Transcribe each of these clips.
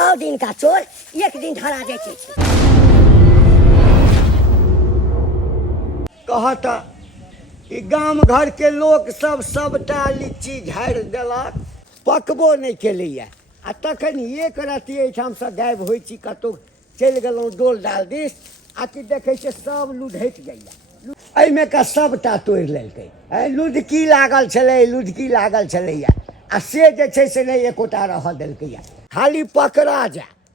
100 दिन का चोर एक दिन धरा जाए छै। कहता ई गाम घर के लोग सब सबटा लीची झाड़ि देलक, पकबो नहीं केलैया। आ तखन एक रत्ती एहिठाम से गायब होइ छी, कतहु चलि गेलहुँ डोल डाल दिस, आ कि देखै छै सब लुढ़ैत जाइया। एहिमे का सबटा तोड़ि लेलकै। लुढ़की लागल छलै, लुढ़की लागल छलैया, आ से जे छै से नहीं एकोटा रह देलकैया। खाली पकड़ा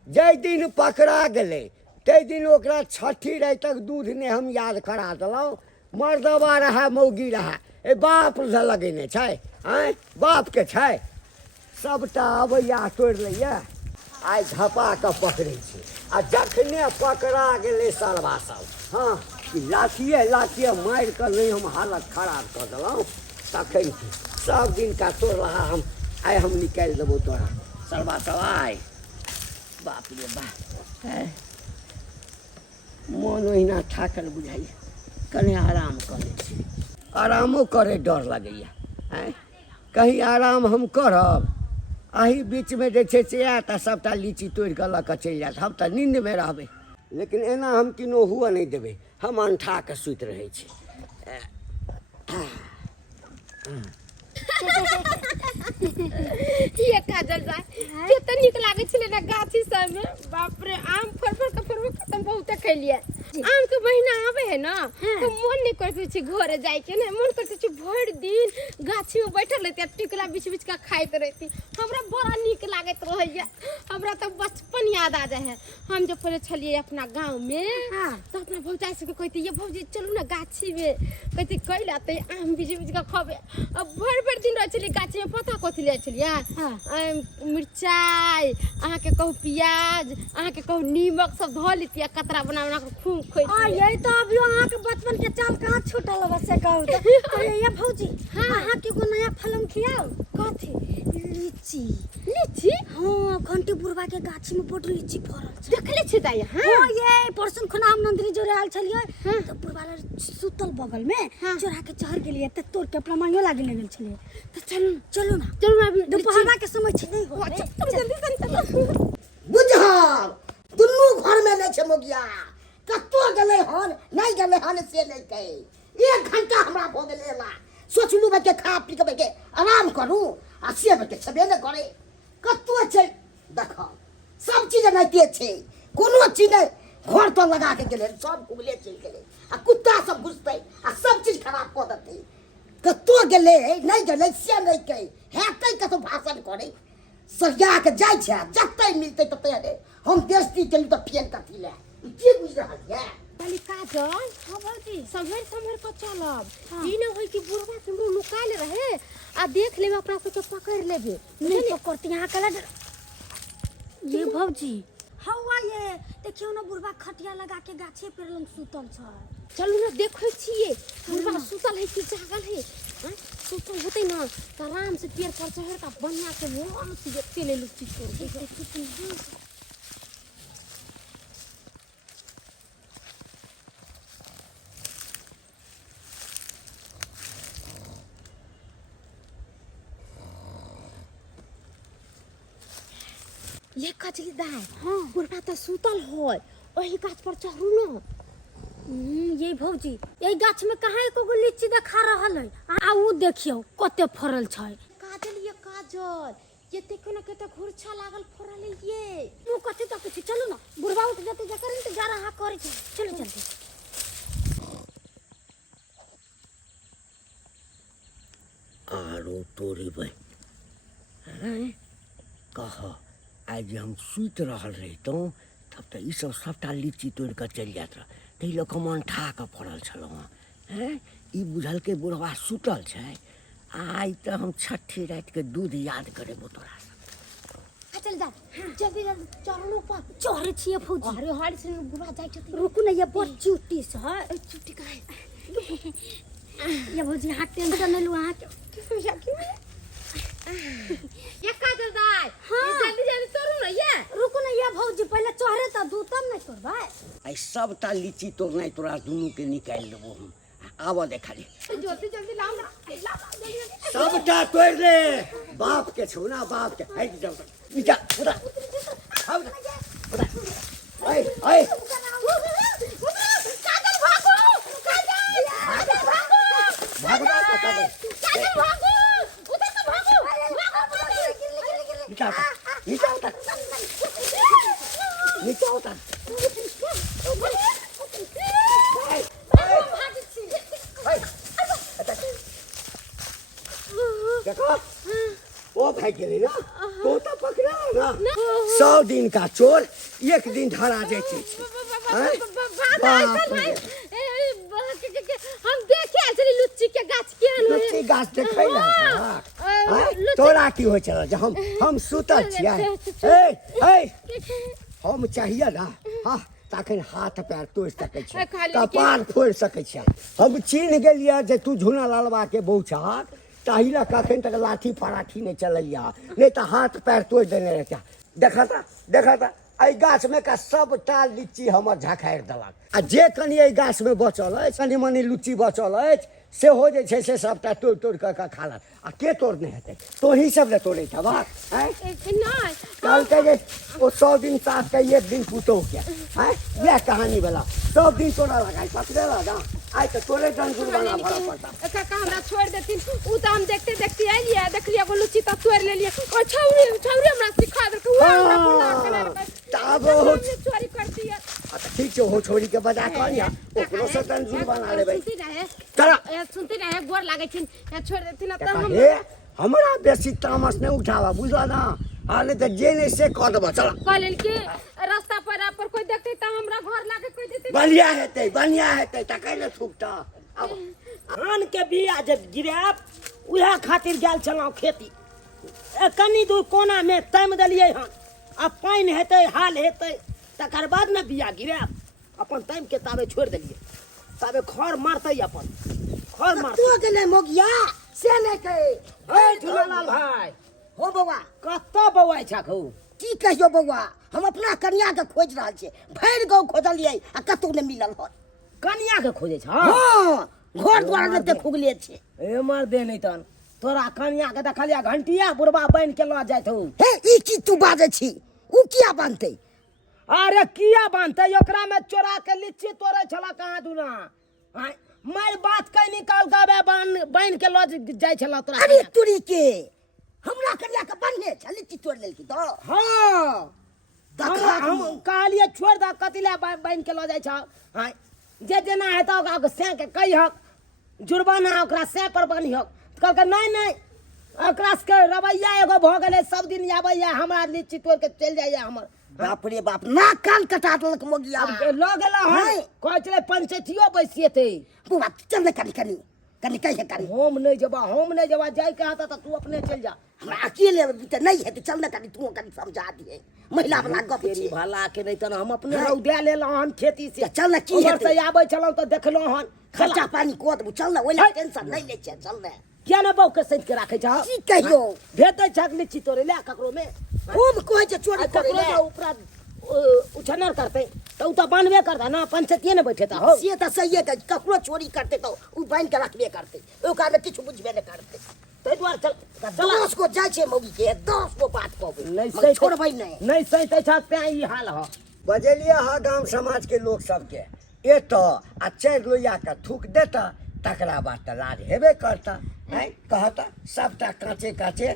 जाहि दिन पकड़ा गेलै ताहि दिन ओकरा छठी रातिक दूध ने हम याद करा देलहुँ। मर्दबा रहा मौगी रहा, ए बाप लगेने छै, बाप के छै, सबटा अबैया तोड़ि लैया। आइ झपा कऽ पकड़ै छै, आ जखने पकड़ा गेलै सरवा सब, हाँ लाठिए मारि कऽ नहीं हम हालत खराब कऽ देलहुँ। तखन सब दिन का तोड़ रहा हम, आइ हम निकालि देबौ तोरा सरवा सब। आइ बाप रे बाप, मोन ओहिना थाकल बुझाइए, कनि आराम कर लै छी। आरामो करे डर लगैया, कहीं आराम हम करब, अही बीच में जे छै से आयत आ सबटा लीची तोड़ि कऽ लऽ कऽ चलि जायत, हम तऽ नींद में रहबै। लेकिन एना हम किनो हुअ नहीं देबै, हम अंठा कऽ सुति रहै छी। ये काजल दा कते नीक लागे छले ना गाछी सब में। बाप रे आम फर खत्म बहुत खैलिए। आम के महीना आवे है ना तो मन नहीं करते छी घरे जाय के ना, मन करते छी भर दिन गाछी में बैठल रहती, टिकला बीच बीच का खाइत रहती। हमरा बड़ा नीक लागत रहैया। हमरा तो बचपन याद आ जाए है। हम जब पहले छलिए अपना गांव में तो अपना भौजाई से कहती ये भौजी चलू ना गाछी में, कहती कइल आते आम बीच बीच का खाबे। अब भर दिन रह चली गाछी में, पता कथि ले चलिए मिरचाई, अहाँ के कहू प्याज, अहाँ के कहू नीमक सब धो लेती, कतरा बना बना के खूब खइती। यही तो अभी अहाँ के बचपन के चाल कहाँ छूटल है से कहू तो। ये भौजी अहाँ के को नया फलम खियाओ। कथि? लीची। लीची? हाँ, घंटी बुढ़वा के गाछी में बड़ लीची फरल छै। देखले छी दाई? हां ये परसुन खना हम नंदरी जोरे आल छलिए तो बुढ़वा सुतल बगल में चोरा के चढ़ गेलिए, त तोड़ के अपना मांगे लागे लगल छलिए। तो चलू ना अभी दोपहर के समय छै नहीं हो। तुम जल्दी चल। बुझार दुनू घर में नहीं छै मोगिया, कतो गेलै हन नहीं गेलै हन से नहीं कहे। 1 घंटा हमरा भ गेलै ला, सोचलू बे के खा पी के आराम करू, आ से बे के छबे न करे। कतो छै देख सब चीज नहीं छै, कोनो चीज नहीं घर तो लगा के गेलै, सब उगले चल गेलै, आ कुत्ता सब घुसतै आ सब चीज खराब क देतै। कतो गेलै नहीं गेलै से नहीं कहे, हेतै कतो भाषण करे। सरिया के जाय छै, जतै मिलतै ततै रे हम बेइज्जती केलू त फेन कथि ले की बुझ रहल है। वाली काजल हां भौजी समझ को चलब। ई न होई कि बुढ़वा के मुंह लुकाइल रहे आ देख लेबे अपना सब के पकड़ लेबे। नहीं पकड़ती यहाँ कला ये भौजी। हवा ये देखियो ना बुढ़वा खटिया लगा के गाछे पर लंग सुतल छ। चलू ना देखै छिए बुढ़वा सुतल है कि जागल है। सुतल होतै ना त आराम से पेड़ पर चढ़ के बनिया के मोन से चले लुच्ची छोड़। ये कचली दाई बुढ़वा तो सुतल होय, ओही गाछ पर चढ़ू न। ये भौजी यही गाछ में कहाँ एको गो लीची देखा रहल है, आ उ देखियो कते फरल छै। काजल ये देखो ना कते घुरछा लागल फरल है। ये तू कथि तक छी, चलू ना बुढ़वा उठ जते जकर इंतजार रहा करे छै। चलो जल्दी। आरो तोरी भाई कह आज हम सुत रहल रहितौं तब तऽ ई सब सबटा लीची तोड़ कऽ चलि जाइत रह, ताहि लऽ कऽ मन ठा कऽ पड़ल छलहुँ हैं। ई बुझल के बुढ़वा सुतल छै, आइ तऽ हम छठी राति के दूध याद करेबो तोरा। चल जा जल्दी चढ़ो पर चढ़े छिए भौजी। अरे हर से बुढ़वा जाय छथि। रुकू ना ये बड़ चुट्टी से है। चुट्टी का है ये भौजी हाथ टेंशन ले लू अहाँ के। ये काजल दाई जल्दी चढ़ू ना। ये रुकू ना ये भौजी पहले चढ़े त दू तब नहीं तोड़बै। आई सबटा लीची तोड़नाइ तोरा दुनू के निकालि देबो हम। आबऽ देखा ले जल्दी लाओ ना जल्दी। सबटा तोड़ ले, बाप के छौ ना, बाप के हट जाओ नीचा उधर। ऐ ऐ नीचे उतर देखो वो भाई गेली ना तो पकड़ा ना 100 दिन का चोर एक दिन धरा जाए हम देखे चली लुच्ची के गाछ के लुच्ची गाछ देखे ना तोरा की हो चल हम सुतल छियै हम चाहिए ना हाँ तखन हाथ पैर तोड़ सकै छी कपार फोड़ सकै छी हम चिन्ह गेलियै जे तू झूना लालबा के बहु छाक ताहि ला कखन तक लाठी फराठी नहीं चलैया नहीं तो हाथ पैर तोड़ देने रहता देखा था एहि गाछ में का सबटा लीची हमर झखारि देलक आ जे कनी एहि गाछ में बचल अछि कनी मनी लीची बचल अछि सेहो जे छै से सबटा तोड़ तोड़ कऽ खालक आ के तोड़ने हेतै तोही सब ने तोड़ै छबक कहलकै जे ओ 100 दिन साथ के एक दिन पुतोह के यह कहानी वाला 100 दिन तोड़ा लगाई पकड़ेला ना आई तो तोरे डंगुर वाला भरा पड़ता काका हमरा छोड़ देथिन उ त हम देखते आइलिए देखलिए एगो लुच्ची त तोड़ लेलिए और छौरी हमरा सिखा देलकै उ हमरा बोला तब चोरी करती है अच्छा ठीक छै हो छोरी के बजा कहलिया ओकरो से डंगुर बना लेबै चला सुनते रहे गोर लागै छिन छोड़ देथिन त हम हमरा बेसी तामस नहीं उठावा बुझला ना आले त जे नहीं से कह देबो चला कहलिन कि रास्ता पर कोई देखते त हमरा घर लागे कोई देते बढ़िया हेतै त कैले थुकता अब धान के बिया जब गिराब उहे खातिर गेल छलौ खेती कनी दूर कोना में तैम देलियै हन आ पानि हेतै हाल हेतै तकर बाद न बिया गिराब अपन तैम के ताबे छोड़ देलियै ताबे खर मारतै अपन खर मारतै तू गेले मोगिया से नहीं कहे ए झूलालाल भाई हो बौआ कत्तो बौआ छखौ की कहियो बौआ हम अपना कन्या के खोज रहल छियै भरि गाँव खोजलियै आ कतौ नहीं मिलल हो कनिया के खोजे छ हाँ घर द्वार में ते फुगले छे ए मार दे नहीं तन तोरा कनिया के देखलिया घंटिया बुढ़बा बन के ल जाइत हौ हे ई की तू बाजे छी उ किया बनते अरे किया बांधते ओकरा में चोरा के लीची तोड़े छला कहाँ दुना मार बात कई निकाल गावे बन के लज जाय छला तोरा अरे तुरी के हमरा कन्या के बनने छ लिट्टी तोड़ लेलकी तो हां हम कहलिए छोड़ द कतिला बन के ल जाय छ हां जे जेना हेता ओकरा से के कहिहक जुर्माना ओकरा से पर बनिहक कहलक नहीं ओकरा से रवैया एगो भ गेलै सब दिन आबैया हमरा लीची तोड़ के चल जाइया हमर बाप रे बाप ना कान कटा देलक मोगिया अब ल गेला है कहै छले पंचायतियो बैसिएते बुआ चल ले कनी कहिए कनी हम नहीं जबा जाय के आता त तू अपने चल जा हमरा अकेले बीते नहीं है तो चल ले कनी तू कनी समझा दिए महिला वाला गप तेरी छी भला के नहीं त हम अपने रौदे लेला हन खेती से चल ले की उधर हेतै से आबै छलौ त देखलो हन खर्चा पानी को देबू चल ले ओला टेंशन नहीं ले छे चल ले क्या न बौ के सज के राखे छ की कहियो भेटै छक लीची तोरे ले ककरो में खूब कोइ जे चोरी करे ककरो ले जो ऊपर उछनर करते त उ त बनबे करता ना पंचायतिए ने बैठेता हो से त सही है ककरो चोरी करते तो उ बांध के रखबे करते ओका में किछु बुझबे नहीं करते तै द्वार चल 10 को जाय छे मौगी के 10 को बात कहबे नहीं सही छोड़बै नहीं सही तै छक पे ई हाल ह बजेलिए हा गांव समाज के लोग सबके ए तो आ 4 लोया का थूक देता तकरा बाद त लाज हेबे करता है कहता सबटा काचे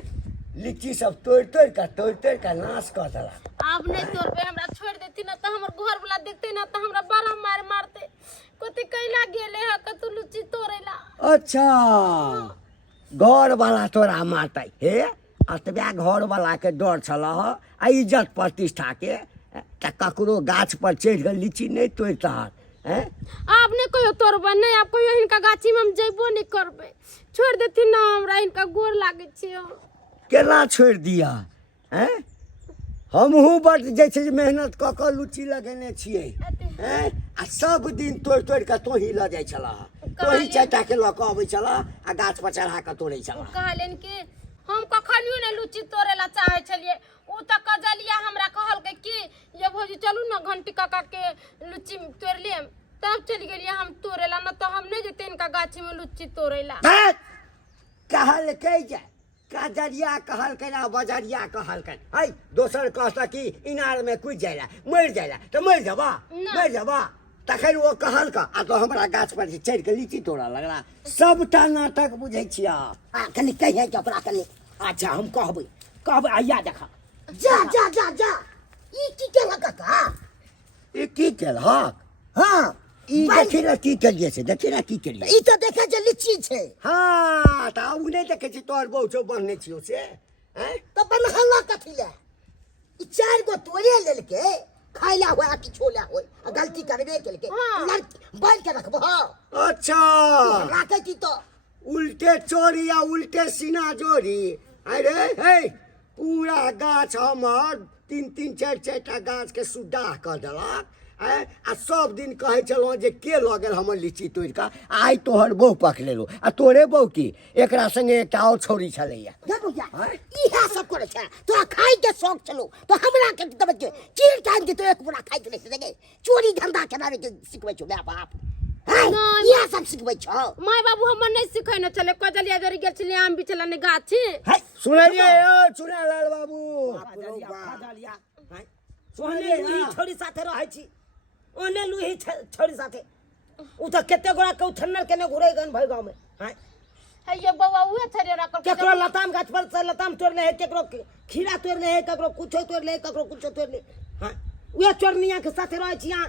लीची सब तोड़ के नाश कर देला अब नहीं तोड़बे हमरा छोड़ देती ना त हमर घर वाला देखते ना त हमरा बड़ा मारते कते कैला गेले ह कतु लुच्ची तोड़ेला अच्छा घर वाला तोरा मारता हे अतबे घर वाला के डर छल आ इज्जत प्रतिष्ठा के त ककरो गाछ पर चढ़ के लीची नहीं तोड़ता हैं आप ने कहियो तोड़बे नहीं आप कहियो इनका गाछी में हम जइबो नहीं करबे छोड़ देती ना हमरा इनका गोर लागे छे केना छोड़ दिया हैं हमहू बड़ जैसे मेहनत क के लुची लगेने छियै हैं आ सब दिन तोड़ के तोही ल जाय छला तोही चाटा के ल के अबै छला आ गाछ पर चढ़ा के तोड़ै छला कहलेन कि हम कखनियो ने लुच्ची तोड़ेला चाहे छलिए उ त कजलिया हमरा कहल के कि ये भौजी चलू ना घंटी काका के लुच्ची तोड़ लेम तब चल गेलिए हम तोड़ेला ना तो हम नहीं जते इनका गाछी में लुच्ची तोड़ेला कहल के जा काजरिया कहलकै आ बजरिया कहलकै है दोसर कहता कि इनार में कुछ जाइला मर जाइला तो मर जाबा मर जाबा तखन वो कहलका आ तो हमरा गाछ पर चढ़ के लीची तोड़ा लगला सबटा नाटक बुझै छिया कनी कहिए कि अपना कनी अच्छा हम कहबै आइया देखा जा जा जा जा ई की केलक का ई की केलक हाँ ई देखी ना की केलिए से देखी ना की केलिए ई तो देखे जे लीची छै हाँ तो उ नहीं देखे छी तोहर बहु छौ बनने छियो से हैं तो बनहला कथी ले ई 4 गो तोड़े लेलके खाइला हुआ कि छोला होय आ गलती करबे केलके बाल के रखबो अच्छा राखे की तो उल्टे चोरी या उल्टे सीना जोरी अरे हे पूरा गाछ हमर 3-3 4-4 टा गाछ के सुडाह कर देलक आ सब दिन कहे चलो जे के लऽ गेल हमर लीची तोड़ के आइ तोहर बहु पक लेलो आ तोरे बहु की एकरा संगे एकटा और छोरी छलैया देखो क्या इहा सब करे छै तोरा खाइ के शौक चलो तो हमरा के दब के चीर काट के तो एक पूरा खाइ के देखे चोरी धंधा करावे के सिखबै छौ माय बाप नहीं। इहा सब सिखबै छौ माय बाबू हमर नहीं सिखै न चले कजलिया जरी गेल छली आम बिछला ने गाछी सुनलिए ओ चुनालाल बाबू खाजलिया सोहने लुही छोरी साथे रहै छी ओने लुही छोरी साथे उ त केते गोरा के उठन्नर केने घुरै गन भई गांव में हां है ये बौआ उहे छरे रखल केकरो लताम गाछ पर से लताम तोड़ ले है केकरो खीरा तोड़ ले है केकरो कुछो तोड़ ले केकरो कुछो तोड़ ले हां उहे चोरनिया के साथे रहै छी यहां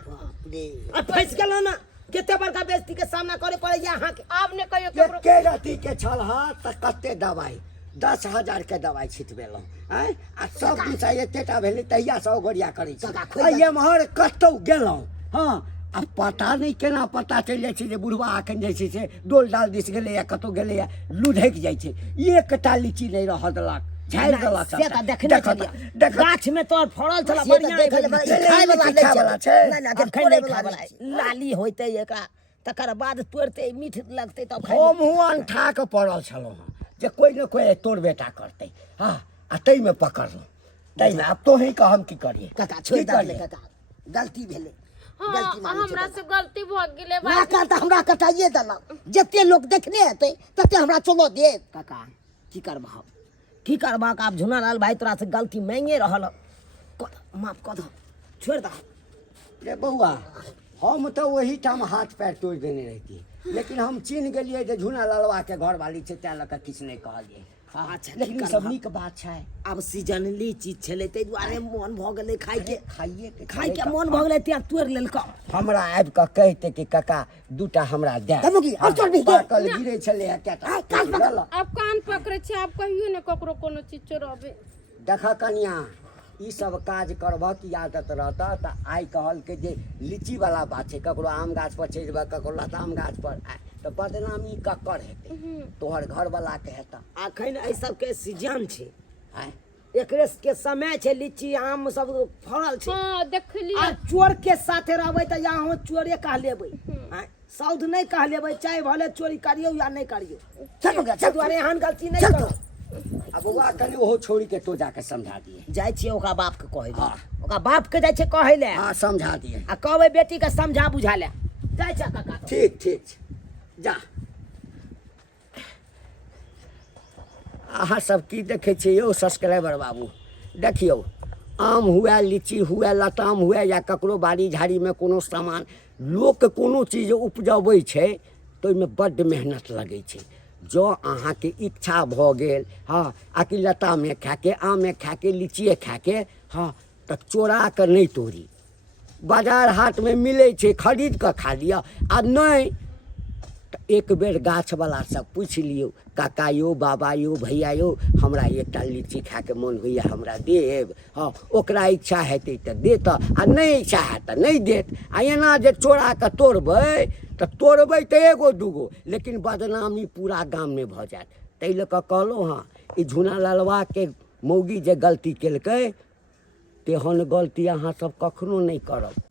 आ फंस गेलो ना केते बड़का बेइज्जती के सामना करे पड़े यहां के आप ने कहियो केकरो के रति के छल हा त कते दवाई 10,000 के दवाई छिटबेलहुँ हैं आ सब दिन से एतेटा भेलै तहिया से गोड़िया करै छी आ एम्हर कतौ गेलहुँ हाँ आ पता नहीं केना पता चलि जाइ छै जे बुढ़वा अखन जाइ छै से डोल डाल दिस गेलै या कतौ गेलै या लुढ़कि जाइ छै एकटा लीची नहीं रह देलक झाड़ि देलक से त देखने छलिया गाछ में तोर फड़ल छला बढ़िया खाइ वाला छै खाइ वाला लाली होइते एकरा तकर बाद तोड़ते मीठ लगते तब खाइ हम हुआन ठाक पड़ल छलहुँ हँ जे कोई न कोई तोड़ बेटा करतै हाँ आ तै में पकड़लहुँ तै में आब तो ही कहम की करिए काका छोड़ दे काका गलती भेलै हां हमरा से गलती भ गेलै ना बा करता हमरा कटाइए देलक जते लोग देखने हेतै तते हमरा चलो दे काका की करबा आप झुनालाल भाई तोरा से गलती मांगे रहल माफ कर दो छोड़ दो रे बउआ हम तो वही ठाम हाथ पैर तोड़ देने रहती लेकिन हम चिन्ह गेलिए जे झूना लालवा के घर वाली छै तैं लऽ किछु नहीं कहलिए अच्छा लेकिन सब नीक बात छै अब सीजनली चीज छले तै दुआरे मन भ गेलै खाइ के खाइ के मन भ गेलै त्या तोड़ लेलक हमरा आबि कऽ कहिते कि काका दूटा हमरा दे तमुकी और चल भी दे कल गिरे छले है केटा अब कान पकड़े छै आप कहियो ने ककरो कोनो चीज चोरबे देखा कनिया ई सब काज करबह की आदत रहता त आइ कहल के जे लीची वाला बात छै ककरो आम गाछ पर चढ़बह ककरो लताम गाछ पर तो बदनामी ककर हेतै तोहर घर वाला के हेता अखन एहि सब के सीजन छै एकरे के समय छै लीची आम सब फड़ल छै हां देखली आ चोर के साथे रहबै त यहाँ चोरे कह लेबै सौध नहीं कह लेबै चाहे भले चोरी करियो या नहीं करियो चल दुआरे एहन गलती नहीं करो अब बउआ कनी ओहो छोरी के तो जाके समझा दिए जाइ छियै ओकरा बाप के कहै ले ओकरा बाप के जाइ छै कहै ले हाँ समझा दिए आ कहबै बेटी के समझा बुझा ले जाइ छै काका ठीक ठीक जा अहाँ सब की देखे छियै यौ सब्सक्राइबर बाबू देखियौ आम हुए लीची हुए लताम हुए या ककरो बाड़ी झाड़ी में कोनो सामान लोक कोनो चीज उपजबै छै तो ओहिमे बड्ड मेहनत लगै छै जो अहाँके इच्छा भऽ गेल हाँ आ कि लतामे खाके आमे खाके लीचिए खाके हाँ तऽ चोरा कऽ नहि तोड़ी बाजार हाट में मिलै छै खरीद कऽ खा लिअ आ नहि एक बेर गाछवाला से पूछि लियौ काका यौ बाबा यौ भैया यौ हमरा एकटा लीची खाके मोन होइए हमरा देब हाँ ओकरा इच्छा हेतै तऽ देत आ नहि इच्छा हैत तऽ नहि देत आ एना जे चोरा कऽ तोड़बै तऽ एगो दूगो लेकिन बदनामी पूरा गाममे भऽ जायत ताहि लऽ कऽ कहलहुँ हँ ई झूना लालवाके मौगी जे गलती केलकै तेहन गलती अहाँ सब कखनो नहि करब।